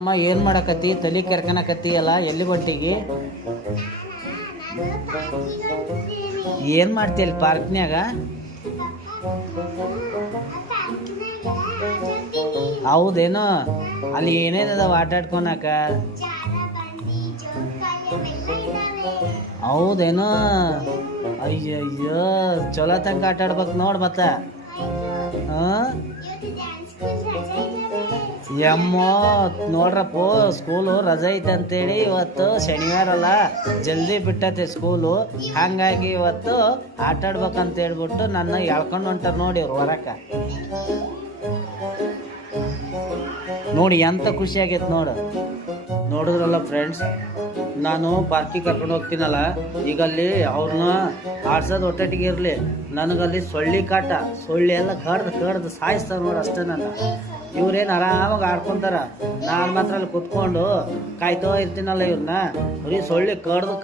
ಅಮ್ಮ ಏನ್ ಮಾಡಕತ್ತಿ? ತಲಿ ಕೆರ್ಕನಕತ್ತಿ ಅಲ್ಲ, ಎಲ್ಲಿ ಹೊಂಟಿಗಿ? ಏನ್ ಮಾಡ್ತಿ ಅಲ್ಲಿ ಪಾರ್ಕ್ನ್ಯಾಗ? ಹೌದೇನೋ? ಅಲ್ಲಿ ಏನೇನದಾವ ಆಟ ಆಡ್ಕೊಳಕ? ಹೌದೇನೋ? ಅಯ್ಯಯ್ಯೋ, ಚಲೋ ತನಕ ಆಟ ಆಡ್ಬೇಕು ನೋಡ್ ಮತ್ತ. ಯಮ್ಮೋ ನೋಡ್ರಪ್ಪ, ಸ್ಕೂಲು ರಜೆ ಐತೆ ಅಂತೇಳಿ ಇವತ್ತು ಶನಿವಾರ ಅಲ್ಲ, ಜಲ್ದಿ ಬಿಟ್ಟತೆ ಸ್ಕೂಲು. ಹಂಗಾಗಿ ಇವತ್ತು ಆಟ ಆಡ್ಬೇಕಂತ ಹೇಳ್ಬಿಟ್ಟು ನನ್ನ ಎಳ್ಕೊಂಡು ಹೊಂಟಾರ ನೋಡಿ ಅವ್ರು ಹೊರಕ. ನೋಡಿ ಎಂತ ಖುಷಿ ಆಗೈತೆ ನೋಡು. ನೋಡಿದ್ರಲ್ಲ ಫ್ರೆಂಡ್ಸ್, ನಾನು ಪಾರ್ಕಿಗೆ ಕರ್ಕೊಂಡು ಹೋಗ್ತೀನಲ್ಲ, ಈಗ ಅಲ್ಲಿ ಅವ್ರನ್ನ ಆಡ್ಸೋದು ಒಟ್ಟೊಟ್ಟಿಗೆ ಇರಲಿ, ನನಗಲ್ಲಿ ಸೊಳ್ಳಿ ಕಾಟ, ಸೊಳ್ಳಿ ಎಲ್ಲ ಕಡ್ದು ಸಾಯಿಸ್ತಾವ ನೋಡಿ ಅಷ್ಟೇ. ನನ್ನ ಇವ್ರೇನು ಆರಾಮಾಗಿ ಆಡ್ಕೊಂತಾರ, ನಾನು ಮಾತ್ರ ಅಲ್ಲಿ ಕುತ್ಕೊಂಡು ಕಾಯ್ತೋ ಇರ್ತೀನಲ್ಲ ಇವ್ರನ್ನ. ಬರೀ ಸೊಳ್ಳಿ ಕಡ್ದು